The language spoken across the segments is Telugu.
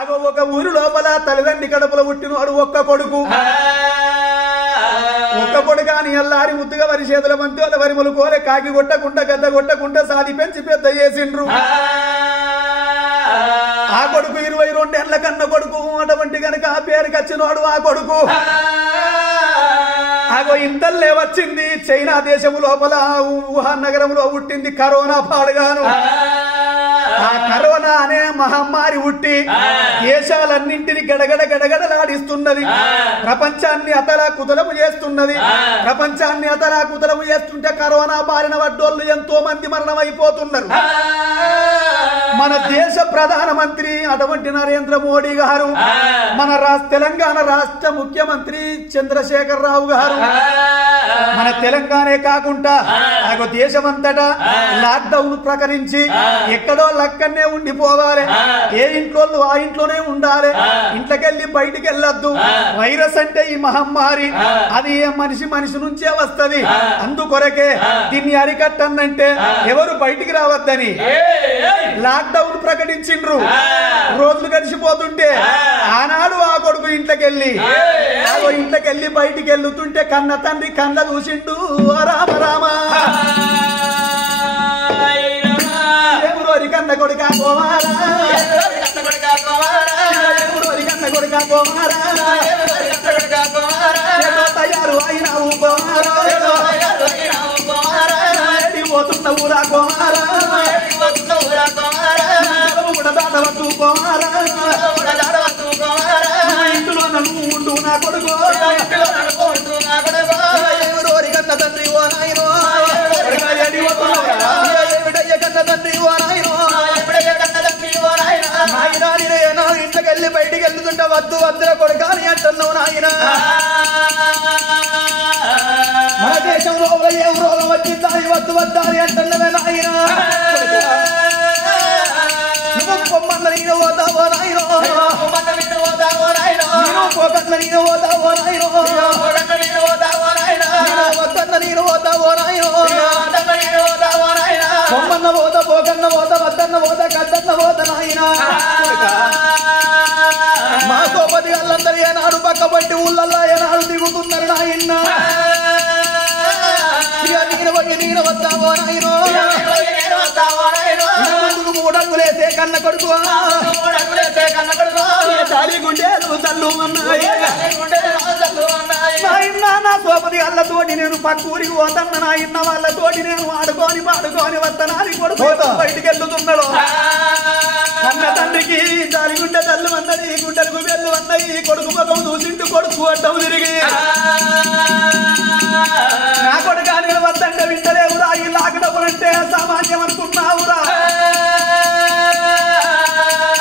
అగో ఒక ఊరి లోపల తల్లిదండ్రి కడుపులో పుట్టినవాడు ఒక్క కొడుకు. ఒక్క కొడుకు అని అల్లారి ముద్దుగా వరి చేతుల మంతోల వరిములు కోలే కాకి కొట్టకుండా గద్ద కొట్టకుండా సాది పెంచి పెద్ద చేసిండ్రు. ఆ కొడుకు 22 ఏళ్ల కన్న కొడుకు. అటువంటి గనక ఆ పేరుకి వచ్చినవాడు ఆ కొడుకు. ఆగో ఇంతల్లే వచ్చింది చైనా దేశము లోపల వుహాన్ నగరంలో పుట్టింది కరోనా పాడుగాను. ఆ కరోనా అనే మహమ్మారి పుట్టి దేశాలన్నింటినీ గడగడ గడగడలాడిస్తున్నది. ప్రపంచాన్ని అతలాకుతలము చేస్తున్నది. ప్రపంచాన్ని అతలాకుతలము చేస్తుంటే కరోనా బారిన పడ్డోళ్ళు ఎంతో మంది మరణమైపోతున్నారు. మన దేశ ప్రధానమంత్రి అటువంటి నరేంద్ర మోడీ గారు, మన తెలంగాణ రాష్ట్ర ముఖ్యమంత్రి చంద్రశేఖర్ రావు గారు మన తెలంగాణే కాకుండా దేశమంతటా లాక్ డౌన్ ప్రకటించి ఎక్కడో లక్కనే ఉండిపోవాలి. ఏ ఇంట్లో ఆ ఇంట్లోనే ఉండాలి. ఇంట్లోకెళ్ళి బయటికి వెళ్ళొద్దు. వైరస్ అంటే ఈ మహమ్మారి అది మనిషి నుంచే వస్తది. అందుకొరకే దీన్ని అరికట్టందంటే ఎవరు బయటికి రావద్దని లాక్ డౌన్ ప్రకటించిండ్రు. రోజులు గడిచిపోతుంటే ఆనాడు ఆ కొడుకు ఇంట్లోకెళ్ళి బయటికి వెళ్తుంటే కన్న తండ్రి కళ్ళ చూసిండు. రామ రామ ఎవరోరి కన్న కొడుకా కోమారా, ఎవరోరి కన్న కొడుకా కోమారా, తయారు అయినావు కోమారా, పోతున్న ఊరా కోమారా, కూడా దాటవద్దు కోమారా, ఇంట్లో నన్ను ఉండు నా కొడుకు, ఎవరోరి కన్న తండ్రి ఓ నాయనో, కన్న తండ్రి ఓ నాయనో, ఇంట్లోకెళ్ళి బయటికి వెళ్తుంటే వద్దు వద్దుల కొడుకు అని అంటున్నావు నాయన. మన దేశంలో ఏ రోగం వచ్చిందా వద్దు వద్దా అని అంటున్నవే నాయన. పొమ్మన్న నేను పోతావో నాయనో, పోకన్న నేను పోతావో నాయనో, వద్దన్న నేను పోతావో నాయనో, పొమ్మన్న పోత పోకన్న పోత వద్దన్న పోత కద్దన్న పోత నాయన. మా సోపతి వాళ్ళందరూ ఏనాడు పక్కబట్టి ఊళ్ళల్లో ఏనాడు దిగుతున్నారు నాయన్న. నేను వద్దావో నాయనో, ముందుకు 3 అడుగులేసే కన్న కొడుకు, దారి గుండెలు చల్లు అన్నాయి నాయన్న. నా సోపతి వాళ్ళతోటి నేను పక్క ఊరికి పోతన్న నాయన్న. వాళ్ళతోటి నేను ఆడుకొని పాడుకొని వద్దనాని కొడుకు బయటికి వెళ్తున్నాడు. కన్న తండ్రికి దారి గుండె తల్లు అన్నది, గుండెలకు వెళ్ళు అన్నది. కొడుకు ముఖం చూసింటూ కొడుకు అడ్డం తిరిగి నా కొడుకు నేను వద్దంటే వింటలేవురా. ఈ లాక్డౌన్ అంటే సామాన్యం అనుకున్నావురా.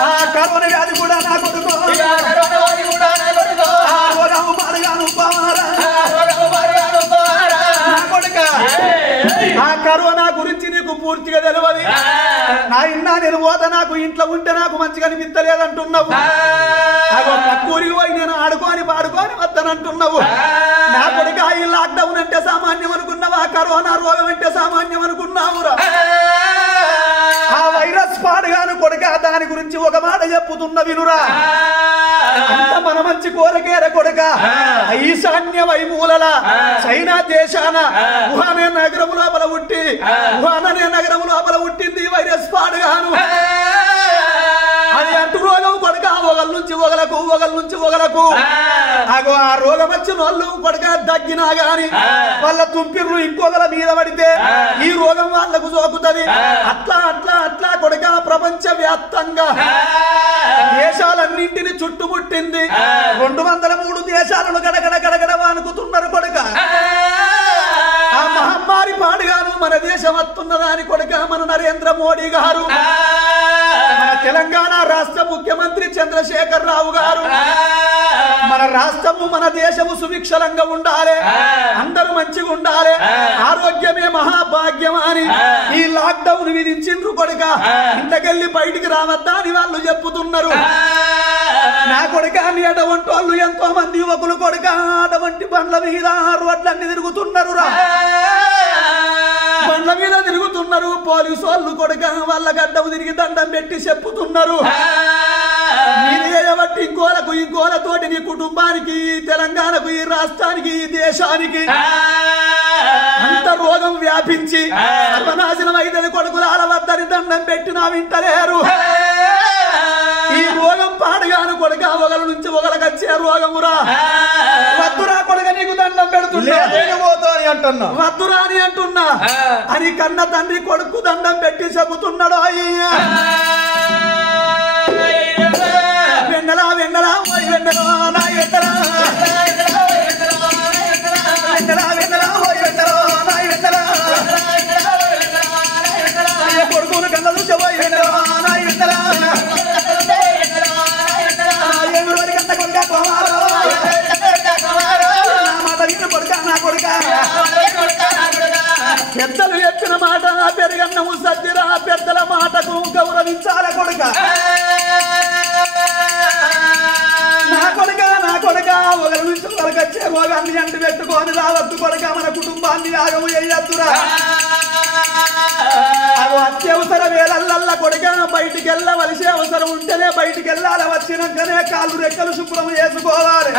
ఆ కరోనా వ్యాధి కూడా నా కొడుకు, రోగము పాడుగాను పోవారా నా కొడుక. ఆ కరోనా గురించి నీకు పూర్తిగా తెలియదు నాయన్నా. నేను పోత నాకు ఇంట్లో ఉంటే నాకు మంచిగా అనిపించలేదంటున్నావు. పక్కూరికి పోయి నేను ఆడుకొని పాడుకొని వద్దనంటున్నావు. నా కొడుక ఈ లాక్డౌన్ అంటే సామాన్యం అనుకున్నావా? కరోనా రోగం అంటే సామాన్యం అనుకున్నావురా? ఆ వైరస్ పాడుగాను కొడుక. దాని గురించి ఒక మాట చెప్పుతున్న వినురా. అంత మన మంచి కోరకేర కొడుక. ఈశాన్య వైమూలల చైనా దేశాన వుహాన్ అనే నగరం లోపల పుట్టింది వైరస్ పాడుగాను. అది అంటు రోగం కొడుక. ఒకళ్ళ నుంచి ఒకలకు అగో ఆ రోగం వచ్చిన వాళ్ళు కొడుక దగ్గినా గాని వాళ్ళ తుంపిర్లు ఇంకొకల మీద పడితే ఈ రోగం వాళ్లకు సోకుతుంది. అట్లా కొడుక ప్రపంచ వ్యాప్తంగా దేశాలన్నింటినీ చుట్టుముట్టింది. 203 దేశాలను గడగడ వానుకుతున్నారు కొడుక. ఆ మహమ్మారి పాడుగాను మన దేశం వస్తున్నదాని కొడుక మన నరేంద్ర మోడీ గారు, మన తెలంగాణ రాష్ట్ర ముఖ్యమంత్రి చంద్రశేఖర్ రావు గారు, మన రాష్ట్రము మన దేశము సుభిక్షలంగా ఉండాలి, అందరూ మంచిగా ఉండాలి, ఆరోగ్యమే మహాభాగ్యం అని ఈ లాక్ డౌన్ విధించిండ్రు కొడుక. ఇంతకెళ్ళి బయటికి రావద్దా అని వాళ్ళు చెప్పుతున్నారు. నా కొడుక అని అటువంటి వాళ్ళు ఎంతో మంది యువకులు కొడుక అటువంటి బండ్ల మీద రోడ్లన్నీ తిరుగుతున్నారు రా. బండ్ల మీద తిరుగుతున్నారు. పోలీసు వాళ్ళు కొడుక వాళ్ళ గడ్డము తిరిగి దండం పెట్టి చెప్పుతున్నారు. కొట్టి ఇంకోలతోటి నీ కుటుంబానికి, తెలంగాణకు, ఈ రాష్ట్రానికి, ఈ దేశానికి అంత రోగం వ్యాపించి సర్వనాశనం అయితే కొడుకులాల వద్దని దండం పెట్టినా వింటలేరు. ఈ రోగం పాడుగాను కొడుక, ఒకల నుంచి ఒకలకొచ్చే రోగమురా. వద్దురా కొడుక, నీకు దండం పెడుతున్నా, అంటున్నా వద్దురా అని అంటున్నా అని కన్న తండ్రి కొడుకు దండం పెట్టి చెబుతున్నాడు. అయ్యా వెన్నలా వెన్నలా వెన్నలా నా ఎత్తరా, వెన్నలా వెన్నలా వెన్నలా నా ఎత్తరా, కొడుకును కన్న చూసబోయి వెన్నలా నా ఎత్తరా, ఎవరి కన్న కొడుక కుమారో నా మాట విను కొడుక, నా కొడుక. పెద్దలు చెప్పిన మాట పెరుగన్నము సజ్జరా, పెద్దల మాటకు గౌరవించాల కొడుక. నా కొడుక, నా కొడుక, ఒకరి నుంచి ఒకరికి వచ్చే రోగాన్ని అంటు పెట్టుకొని రావద్దు కొడుక, మన కుటుంబాన్ని ఆగము వేయద్దురా. అది అత్యవసర వేళల్ల కొడుక బయటికి వెళ్ళవలసే అవసరం ఉంటేనే బయటికి వెళ్ళాలి, వచ్చినాకనే కాళ్ళు రెక్కలు శుభ్రం చేసుకోవాలి.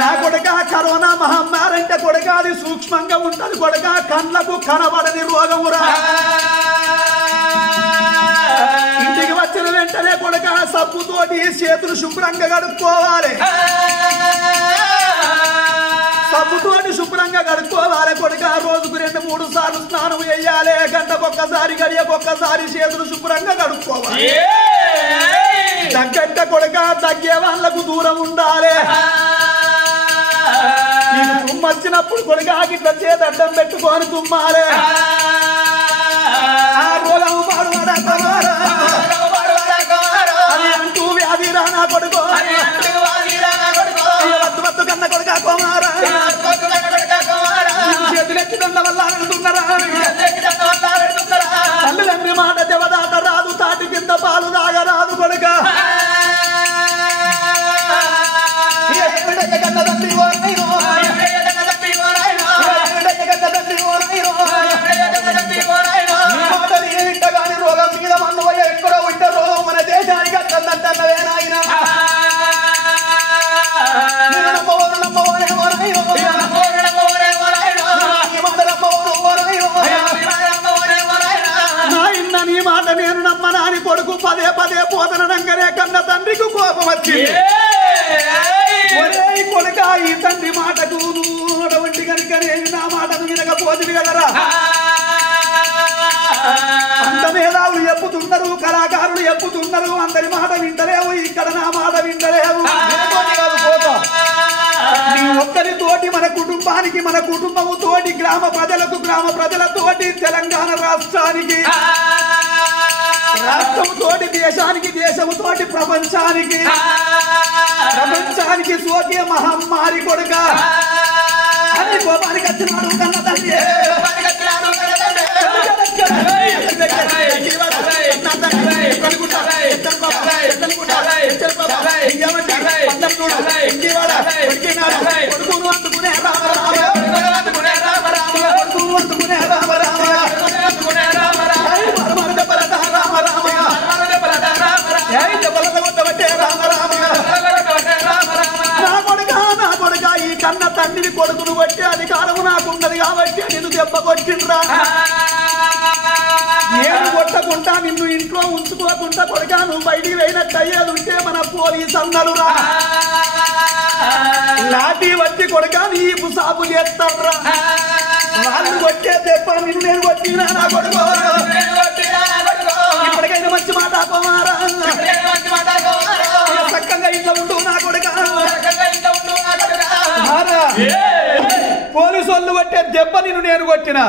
నా కొడుక కరోనా మహమ్మారి అంటే కొడుక అది సూక్ష్మంగా ఉంటది కొడుక, కళ్ళకు కనబడని రోగమురా. ఇంటికి వచ్చిన వెంటనే కొడుక సబ్బుతోటి చేతులు శుభ్రంగా కడుక్కోవాలి, సబ్బుతోటి శుభ్రంగా కడుక్కోవాలి కొడుక. రోజుకు 2-3 సార్లు స్నానం చేయాలి, గంటకొక్కసారి గడియకొక్కసారి చేతులు శుభ్రంగా కడుక్కోవాలి. దగ్గంట కొడుక తగ్గే వాళ్ళకు దూరం ఉండాలి. నీకు తుమ్మొచ్చినప్పుడు కొడుక గిట్ల చేతి అడ్డం పెట్టుకొని తుమ్మాలి. ఆ రోగం అది అంటూ వ్యాధి రానా కొడుకో, వద్దు వద్దు కన్న కొడుక కుమారా, చేతులెత్తి దండ వల్ల అంటున్నారా. తల్లిదండ్రి మాట దేవదాట రాదు, తాటి కింద పాలు దాగరాదు కొడుక. రోగం మీద మన్ను ఎక్కడో ఉంటే రోగం మన దేశానికి అర్థందంటవేనాయన. నీ మాట నేను నమ్మనాని కొడుకు పదే పదే పోతనంగానే కన్న తండ్రికి కోపం వచ్చింది. కొడుక ఈ తండ్రి మాటకు వంటి కనుక నేను నా మాటను వినకపోతుంది కదరా. అంత మేధావులు చెప్పుతున్నారు, కళాకారులు చెప్పుతున్నారు, అందరి మాట వింటలేవు, ఇక్కడ నా మాట వింటలేవు. నీ ఒక్కరితోటి మన కుటుంబానికి, మన కుటుంబము తోటి గ్రామ ప్రజలకు, గ్రామ ప్రజలతోటి తెలంగాణ రాష్ట్రానికి, రాష్ట్రముతోటి దేశానికి, దేశముతోటి ప్రపంచానికి, ప్రపంచానికి సోకే మహమ్మారి కొడుక అని కోపానికి వచ్చినాడు కన్న తండ్రి. కొడుకును అందుకునే రామ ఈ కన్న తండ్రిని కొడుకును కొట్టే అధికారము నాకున్నది కాబట్టి నేను దెబ్బ కొట్టిండ్రా. నేను కొట్టకుండా నిన్ను ఇంట్లో ఉంచుకోకుండా కొడుకా నువ్వు బయటికి పోయినట్టు అయ్యేది ఉంటే మన పోలీసు అన్నలురా లాఠీ వట్టి కొడుకా నీకు సాపు చేస్తారా. వాళ్ళు కొట్టే దెబ్బ నిన్ను నేను కొట్టినా నా కొడుకు. ఇప్పటికైనా మంచి మాట కుమారా, చక్కగా ఇంట్లో ఉండు నా కొడుకా. పోలీసు వాళ్ళు కొట్టే దెబ్బ నిన్ను నేను కొట్టినా.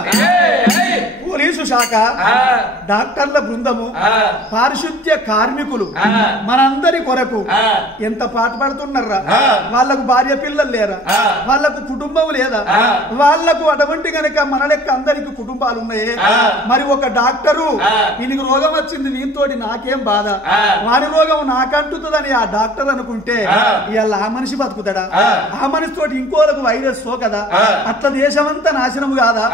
పోలీసు శాఖ, డాక్టర్ల బృందము, పారిశుద్ధ్య కార్మికులు మనందరి కొరకు ఎంత పాటుపడుతున్నారా. వాళ్లకు భార్య పిల్లలు లేరా, వాళ్లకు కుటుంబం లేదా, వాళ్లకు అటువంటి గనక మన లెక్క అందరికి కుటుంబాలు ఉన్నాయే. మరి ఒక డాక్టరు ఈయనకు రోగం వచ్చింది, నీతోటి నాకేం బాధ, వాని రోగం నాకంటుతుందని ఆ డాక్టర్ అనుకుంటే ఇవాళ ఆ మనిషి బతుకుతాడా? ఆ మనిషి తోటి ఇంకోలకు వైరస్ సోకదా? అట్లా దేశమంతా నాశనము కాదా?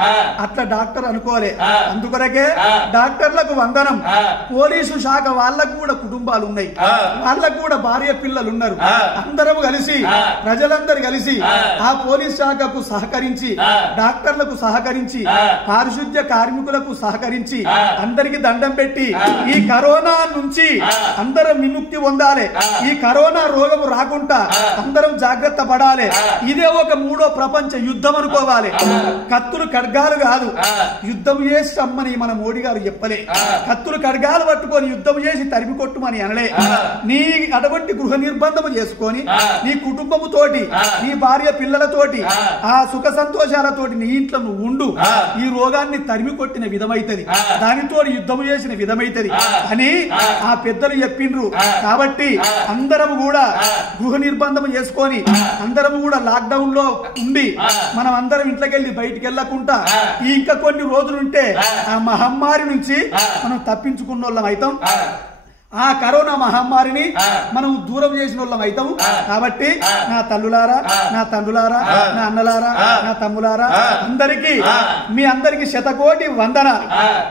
అట్లా డాక్టర్ అనుకోలే. అందుకొరకే డాక్టర్లకు వందనం. పోలీసు శాఖ వాళ్ళకు కూడా కుటుంబాలు ఉన్నాయి, వాళ్ళకు కూడా భార్య పిల్లలు ఉన్నారు. అందరం కలిసి ప్రజలందరూ కలిసి ఆ పోలీస్ శాఖకు సహకరించి, డాక్టర్లకు సహకరించి, పారిశుద్ధ్య కార్మికులకు సహకరించి అందరికి దండం పెట్టి ఈ కరోనా నుంచి అందరం విముక్తి పొందాలి. ఈ కరోనా రోగం రాకుండా అందరం జాగ్రత్త పడాలి. ఇదే ఒక మూడో ప్రపంచ యుద్ధం అనుకోవాలి. కత్తులు ఖడ్గాలు కాదు, యుద్ధం చేసి రమ్మని మన మోడీ గారు చెప్పలే. కత్తులు ఖడ్గాలు పట్టుకొని యుద్ధం చేసి తరిమి కొట్టుమని అనలే. నీ అటువంటి గృహ నిర్బంధము చేసుకొని నీ కుటుంబముతోటి, నీ భార్య పిల్లలతోటి ఆ సుఖ సంతోషాలతోటి నీ ఇంట్లో నువ్వు ఉండు. ఈ రోగాన్ని తరిమి కొట్టిన విధమైతది, దానితో యుద్ధం చేసిన విధమైతది అని ఆ పెద్దలు చెప్పిండ్రు. కాబట్టి అందరం కూడా గృహ నిర్బంధం చేసుకొని అందరం కూడా లాక్డౌన్ లో ఉండి మనం అందరం ఇంట్లోకెళ్ళి బయటికి వెళ్ళకుండా ఇంకా కొన్ని రోజులుంటే ఆ మహమ్మారి నుంచి మనం తప్పించుకున్న వాళ్ళం అవుతాం. ఆ కరోనా మహమ్మారిని మనం దూరం చేసిన వాళ్ళం అవుతాము. కాబట్టి నా తల్లులారా, నా తండ్రులారా, నా అన్నలారా, నా తమ్ములారా అందరికీ మీ అందరికి శతకోటి వందనాలు.